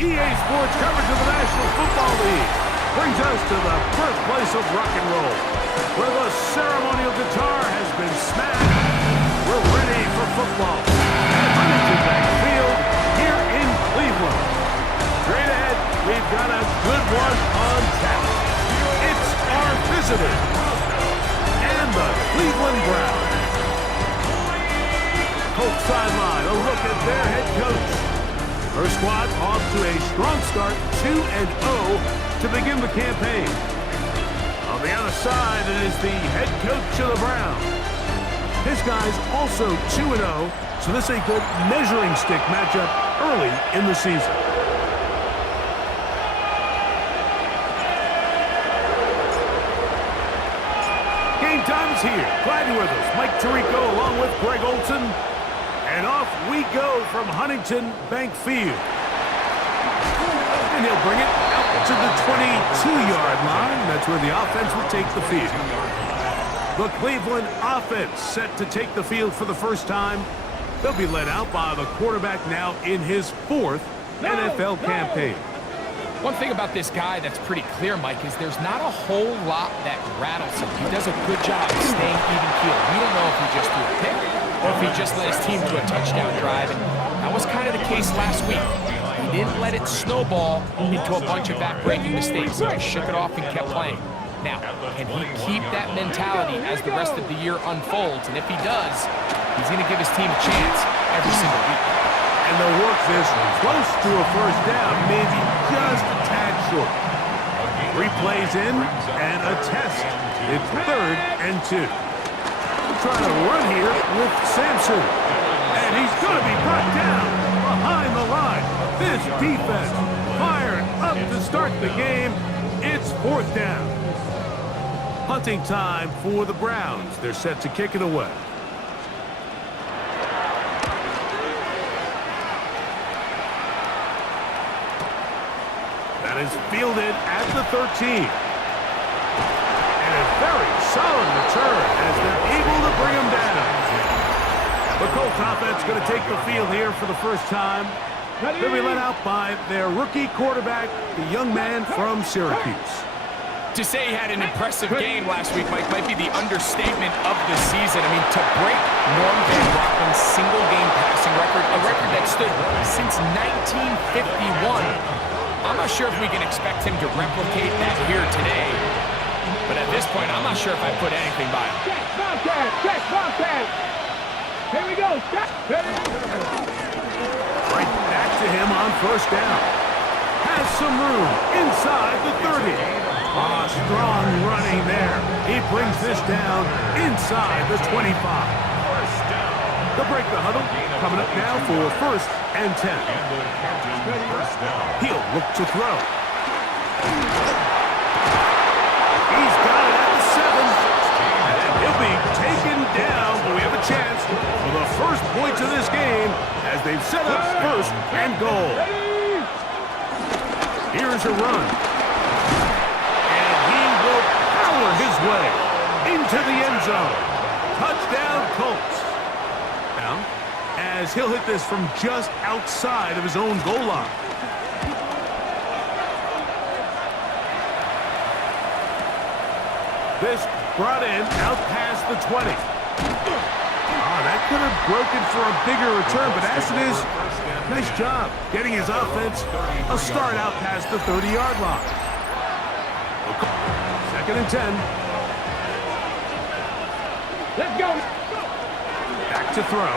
EA Sports coverage of the National Football League brings us to the birthplace of rock and roll, where the ceremonial guitar has been smashed. We're ready for football at Huntington Bank Field here in Cleveland. Straight ahead, we've got a good one on tap. It's our visitors and the Cleveland Browns. Colts sideline, a look at their head coach. Her squad off to a strong start, 2-0 to begin the campaign. On the other side, it is the head coach of the Browns. His guys also 2-0, so this is a good measuring stick matchup early in the season. Game time is here. Glad you're with us. Mike Tirico along with Greg Olson. And off we go from Huntington Bank Field. And he'll bring it out to the 22-yard line. That's where the offense will take the field. The Cleveland offense set to take the field for the first time. They'll be led out by the quarterback now in his fourth NFL campaign. One thing about this guy that's pretty clear, Mike, is there's not a whole lot that rattles him. He does a good job of staying even-keeled. We don't know if he just threw a pick or if he just led his team to a touchdown drive. And that was kind of the case last week. He didn't let it snowball into a bunch of back-breaking mistakes. He just shook it off and kept playing. Now, can he keep that mentality as the rest of the year unfolds? And if he does, he's going to give his team a chance every single week. And they'll work this close to a first down, maybe just a tad short. 3 plays in and a test. It's 3rd and 2. We're trying to run here with Sampson. And he's going to be brought down behind the line. This defense firing up to start the game. It's 4th down. Punting time for the Browns. They're set to kick it away. That is fielded at the 13. And a very solid return as they're able to bring him down. The Colts offense going to take the field here for the first time. They'll be led out by their rookie quarterback, the young man from Syracuse. To say he had an impressive game last week, Mike, might be the understatement of the season. I mean, to break Norm Van Rocklin's single-game passing record, a record that stood since 1951. I'm not sure if we can expect him to replicate that here today. But at this point, I'm not sure if I put anything by him. Check, Bobcat! Check, Bobcat! Here we go! Check! Right back to him on first down. Has some room inside the 30. Strong running there. He brings this down inside the 25. They'll break the huddle. Coming up now for 1st and 10. He'll look to throw. He's got it at the 7. And he'll be taken down. But we have a chance for the first points of this game as they've set up 1st and goal. Here's a run. And he will power his way into the end zone. Touchdown, Colts. Now, as he'll hit this from just outside of his own goal line. This brought in out past the 20. That could have broken for a bigger return, but as it is, nice job getting his offense a start out past the 30-yard line. 2nd and 10. Let's go! Back to throw.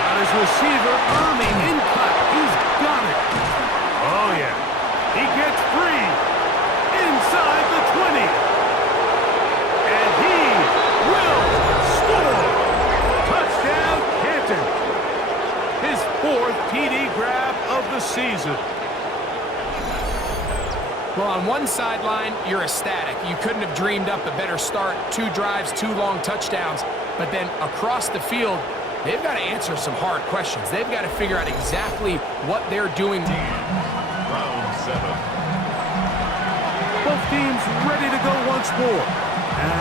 Got his receiver on the in-cut. He's got it. Oh, yeah. He gets free inside the 20. And he will score. Touchdown, Canton. His 4th TD grab of the season. Well, on one sideline, you're ecstatic. You couldn't have dreamed up a better start. 2 drives, 2 long touchdowns. But then across the field, they've got to answer some hard questions. They've got to figure out exactly what they're doing. Round 7. Both teams ready to go once more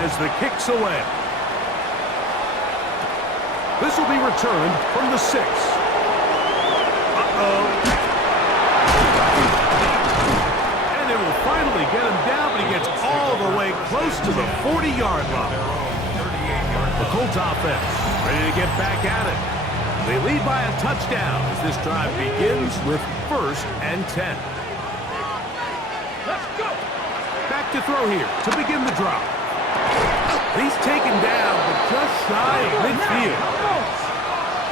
as the kick's away. This will be returned from the 6. Uh-oh. And they will finally get him down, but he gets all the way close to the 40-yard line. The Colts offense ready to get back at it. They lead by a touchdown as this drive begins with 1st and 10. Let's go. Back to throw here to begin the drop. He's taken down, but just shy of midfield.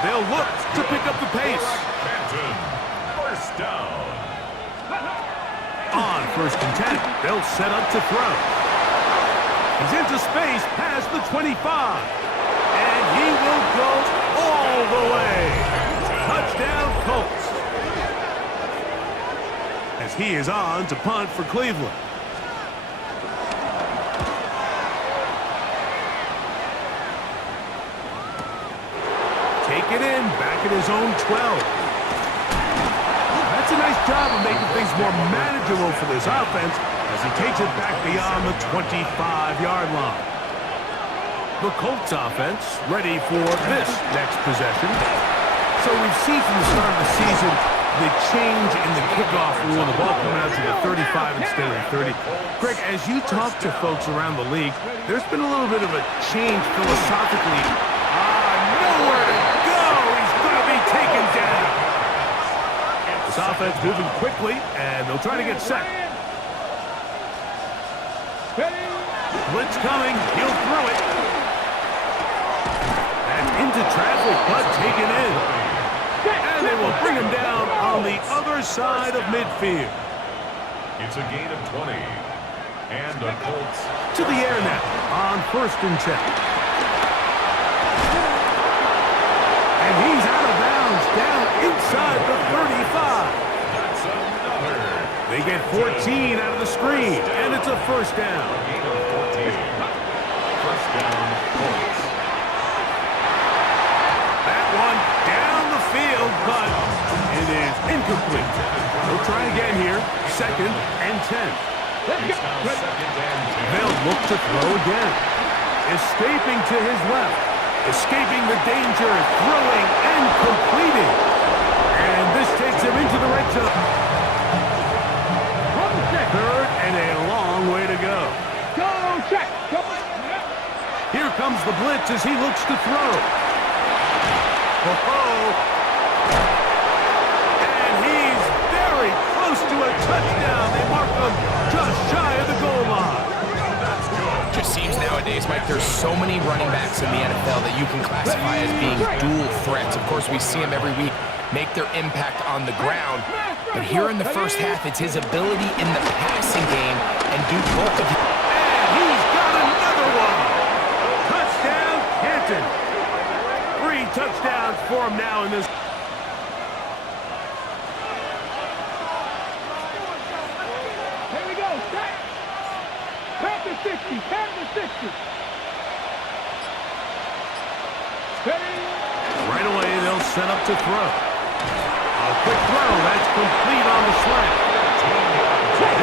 They'll look to pick up the pace. Canton, first down. On 1st and 10, they'll set up to throw. He's into space past the 25. And he will go all the way. Touchdown, Colts. As he is on to punt for Cleveland. Take it in, back at his own 12. That's a nice job of making things more manageable for this offense as he takes it back beyond the 25-yard line. The Colts offense ready for this next possession. So we've seen from the start of the season the change in the kickoff rule, the ball coming out to the 35 instead of the 30. Greg, as you talk to folks around the league, there's been a little bit of a change philosophically. Nowhere to go! He's going to be taken down! This offense moving quickly, and they'll try to get set. Blitz coming, he'll throw it. And into traffic, but taken in. And they will bring him down on the other side of midfield. It's a gain of 20. And the Colts To the air now on 1st and 10. And he's out of bounds down inside the 35. That's another. They get 14 out of the screen, and it's a 1st down. Gain of 14. First down, Colts. That one down the field, but it is incomplete. They'll try again here. 2nd and 10. Let's It's go. now 2nd and 10. They'll look to throw again. Escaping to his left. Escaping the danger, throwing and completing. And this takes him into the red zone. 3rd and a long way to go. Go check. Go. Here comes the blitz as he looks to throw. And he's very close to a touchdown. They mark him just shy of the goal line. Just seems nowadays, Mike, there's so many running backs in the NFL that you can classify as being dual threats. Of course, we see them every week make their impact on the ground. But here in the first half, it's his ability in the passing game and do both of them. And he's got another one. Touchdown, Canton. 3 touchdowns for him now in this. Here we go. Check. Panther 60. Panther 60. Steady. Right away, they'll set up to throw. A quick throw. That's complete on the slant.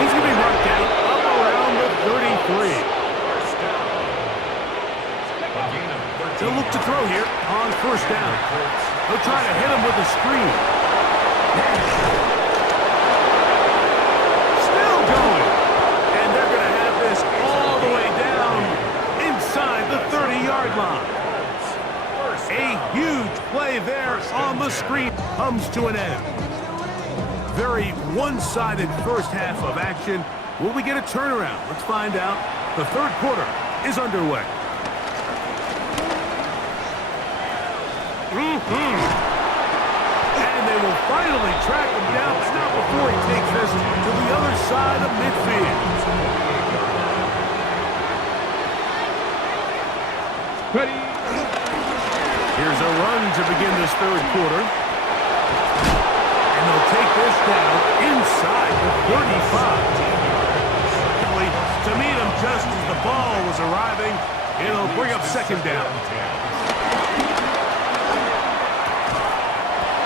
He's going to be brought down up around the 33. They'll look to throw here on 1st down. They'll try to hit him with a screen. Still going. And they're going to have this all the way down inside the 30-yard line. A huge play there on the screen comes to an end. Very one-sided first half of action. Will we get a turnaround? Let's find out. The 3rd quarter is underway. And they will finally track him down, but not before he takes this to the other side of midfield. Ready. Here's a run to begin this 3rd quarter. And they'll take this down inside the 35. To meet him just as the ball was arriving, it'll bring up 2nd down.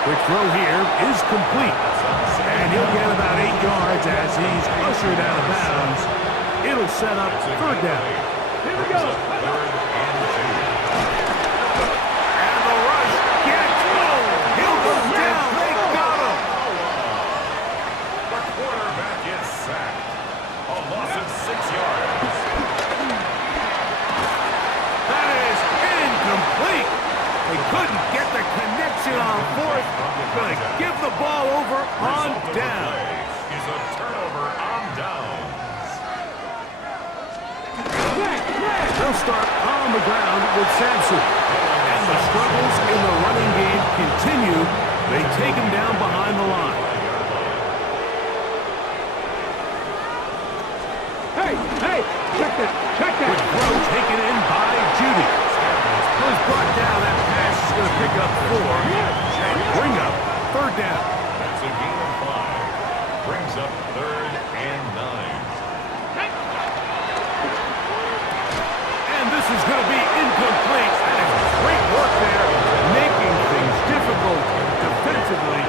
Quick throw here is complete. And he'll get about 8 yards as he's ushered out of bounds. It'll set up 3rd down. Here we go. And the rush gets going. He'll go down. They got him. Couldn't get the connection on fourth. Gonna give the ball over on down. Is a turnover on downs. They'll start on the ground with Samson. And the struggles in the running game continue. They take him down behind the line. Hey, check that. With throw taken in by Judy. Was brought down. That pass is going to pick up 4 and bring up third down. That's a gain of 5. Brings up 3rd and 9. And this is going to be incomplete. That is great work there, making things difficult defensively.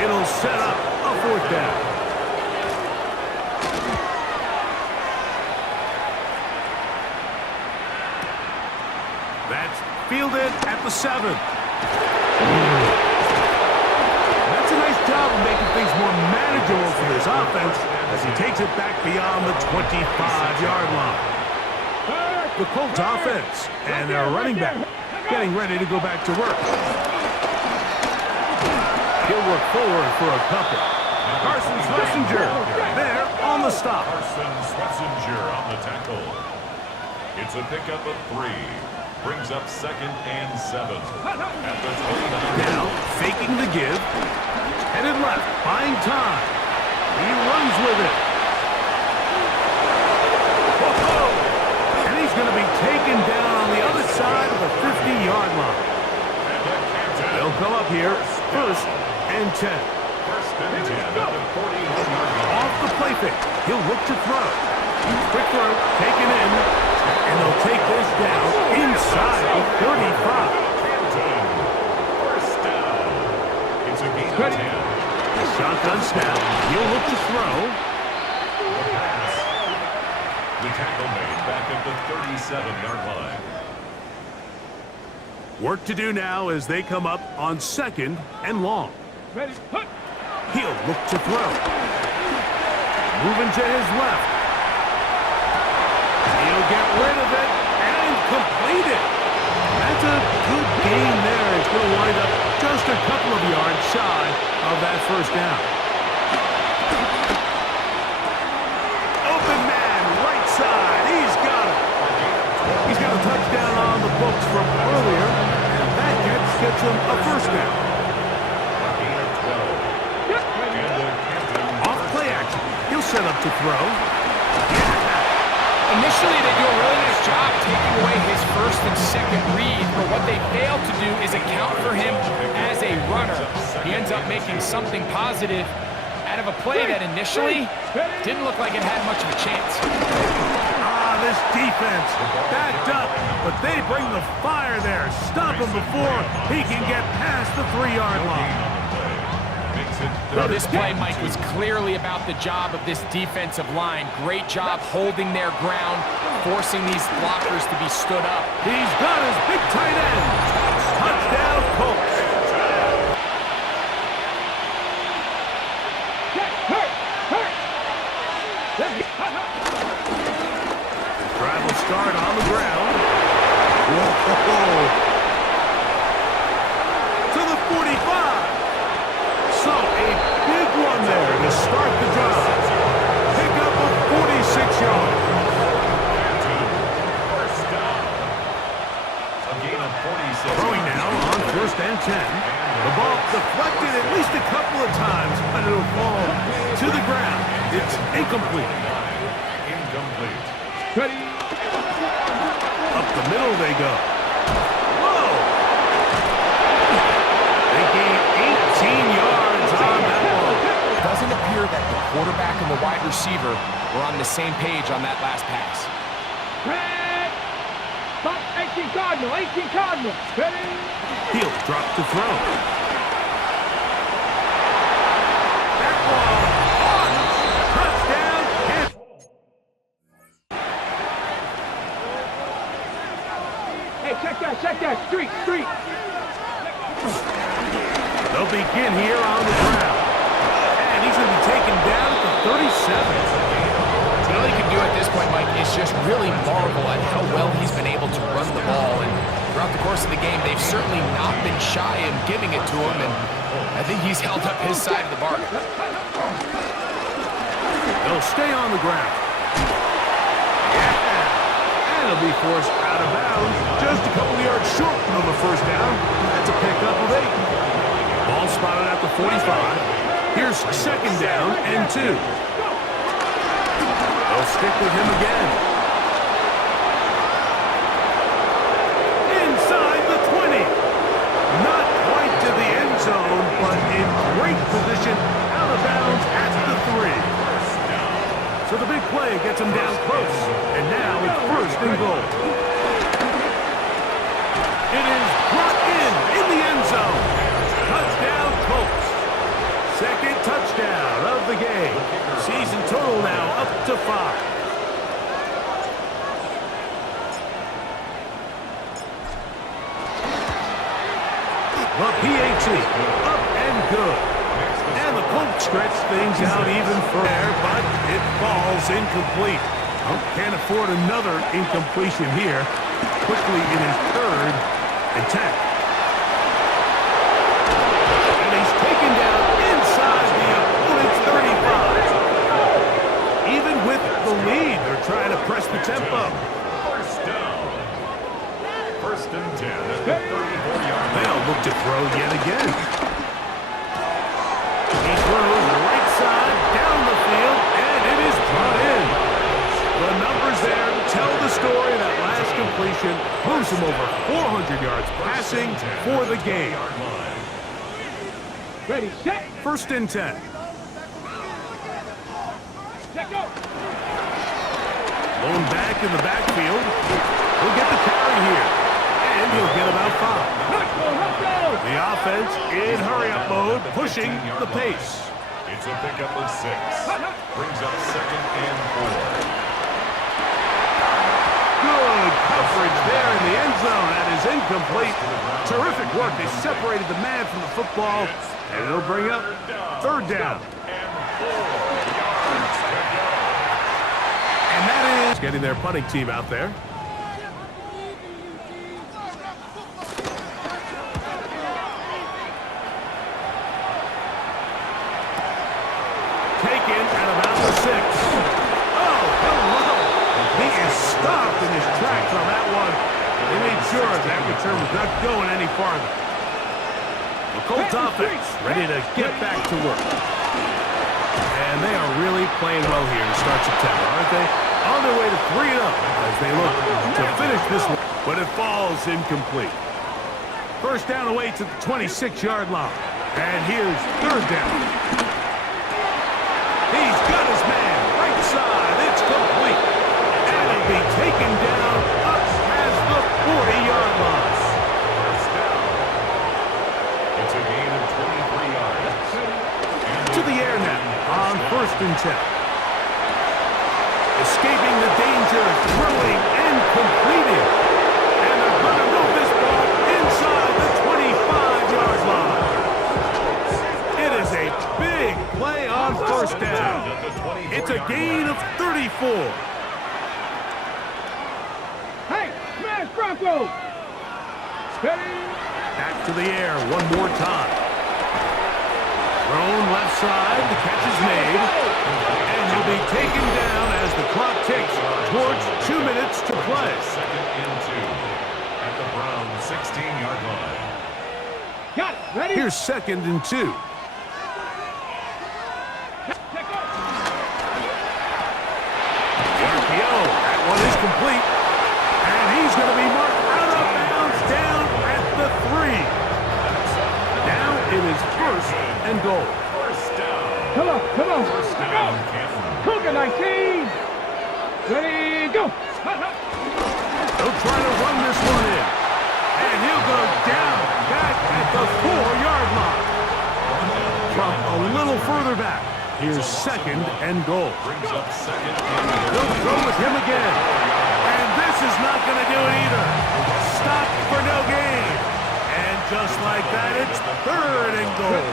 It'll set up a 4th down. That's fielded at the 7. That's a nice job of making things more manageable for this offense as he takes it back beyond the 25-yard line. The Colts offense and their running back getting ready to go back to work. He'll work forward for a couple. Carson Schlesinger there on the stop. Carson Schlesinger on the tackle. It's a pickup of 3. Brings up 2nd and 7. At the 29. Now faking the give. Headed left, buying time. He runs with it. Whoa! And he's going to be taken down on the other side of the 50-yard line. They'll come up here, 1st and 10. 1st and 10 at the 41-yard line. Off the play fake. He'll look to throw. Quick throw, taken in. And they'll take this down inside the 35. First down. It's a gain of 10. Shotgun snap. He'll look to throw. The pass. The tackle made back at the 37-yard line. Work to do now as they come up on 2nd and long. Ready, put. He'll look to throw. Moving to his left. He'll get rid of it and complete it. That's a good gain there. It's going to wind up just a couple of yards shy of that 1st down. Open man, right side. He's got it. He's got a touchdown on the books from earlier, and that gets him a 1st down. A gain of 12. And the captain. Off play action. He'll set up to throw. Initially, they do a really nice job taking away his 1st and 2nd read, but what they fail to do is account for him as a runner. He ends up making something positive out of a play that initially didn't look like it had much of a chance. This defense backed up, but they bring the fire there. Stop him before he can get past the 3-yard line. Well, this play, Mike, was clearly about the job of this defensive line. Great job holding their ground, forcing these blockers to be stood up. He's got his big tight end. Touchdown, Colts. Drive will start on the ground. Whoa. To the 45. So a big one there to start the drive. Pick up a 46 yards. First down. A gain of 46. Throwing now on 1st and 10. The ball deflected at least a couple of times, but it'll fall to the ground. It's incomplete. Incomplete. Ready. Up the middle they go. Whoa! They gain 18 yards on that one. It doesn't appear that the quarterback and the wide receiver were on the same page on that last pass. Red. Stop. 18 Cardinal. 18 Cardinal. Ready. He'll drop to throw. That ball on. Touchdown. Hit. Hey, check that. Street. They'll begin here on the ground. And he's going to be taken down at the 37. All he can do at this point, Mike, is just really marvel at how well he's been able to run the ball. And Throughout the course of the game, they've certainly not been shy in giving it to him, and I think he's held up his side of the bargain. They'll stay on the ground. Yeah, and it'll be forced out of bounds, just a couple yards short of a first down. That's a pickup of 8. Ball spotted at the 45. Here's second down and 2. They'll stick with him again. Inside the 20. Not quite to the end zone, but in great position out of bounds at the 3. So the big play gets him down close. And now it's first and goal. It is brought in the end zone. Touchdown Colts. Second touchdown of the game. Season total now up to 5. The PAT up and good. And the Colts stretch things out even further, but it falls incomplete. Can't afford another incompletion here. Quickly in his third and 10. And he's taken down inside the opponent's 35. Even with the lead, they're trying to press the tempo. First down. First and 10 at the 34-yard line. They'll look to throw yet again. He throws right side down the field, and it is brought in. The numbers there tell the story. That last completion moves him over 400 yards passing for the game. Ready, set. First and 10. Set, go. Lone back in the backfield. He'll get the carry here, and he'll get about 5. Let's go, let's go. The offense in hurry-up mode, pushing the pace. It's a pickup of 6. Brings up second and 4. Good coverage there in the end zone. That is incomplete. Terrific work. They separated the man from the football, and it'll bring up third down. And that is getting their punting team out there. Taken at about the 6. Oh, hello. He is stopped in his tracks on that one. They made sure that return was not going any farther. The Colts offense ready to get back to work. And they are really playing well here to start September, aren't they? On their way to 3-0 as they look to finish this one. But it falls incomplete. First down away to the 26-yard line. And here's third down. He's got his man right side. It's complete. And it'll be taken down up past the 40-yard line. First down. It's a gain of 23 yards. To the air now on first and 10. Escaping the danger, throwing and completing. And they're going to move this ball inside the 25-yard line. It is a big play on first down. It's a gain of 34. Hey, smash Broncos. Steady. Back to the air one more time. Thrown left side, the catch is made. And he'll be taken down as the clock ticks towards 2 minutes to play. Second and 2 at the Browns 16-yard line. Got it. Ready. Here's second and 2. That one is complete. And he's going to be marked out of bounds down at the 3. Now it is first and goal. First down. Come on, come on. First Go. down, Cameron. Cougar 19. Ready, go. They'll try to run this one in. And he'll go down back at the 4-yard line. From a little further back, here's second and goal. Brings up second and They'll go with him again. And this is not going to do it either. Stop for no gain. And just like that, it's third and goal.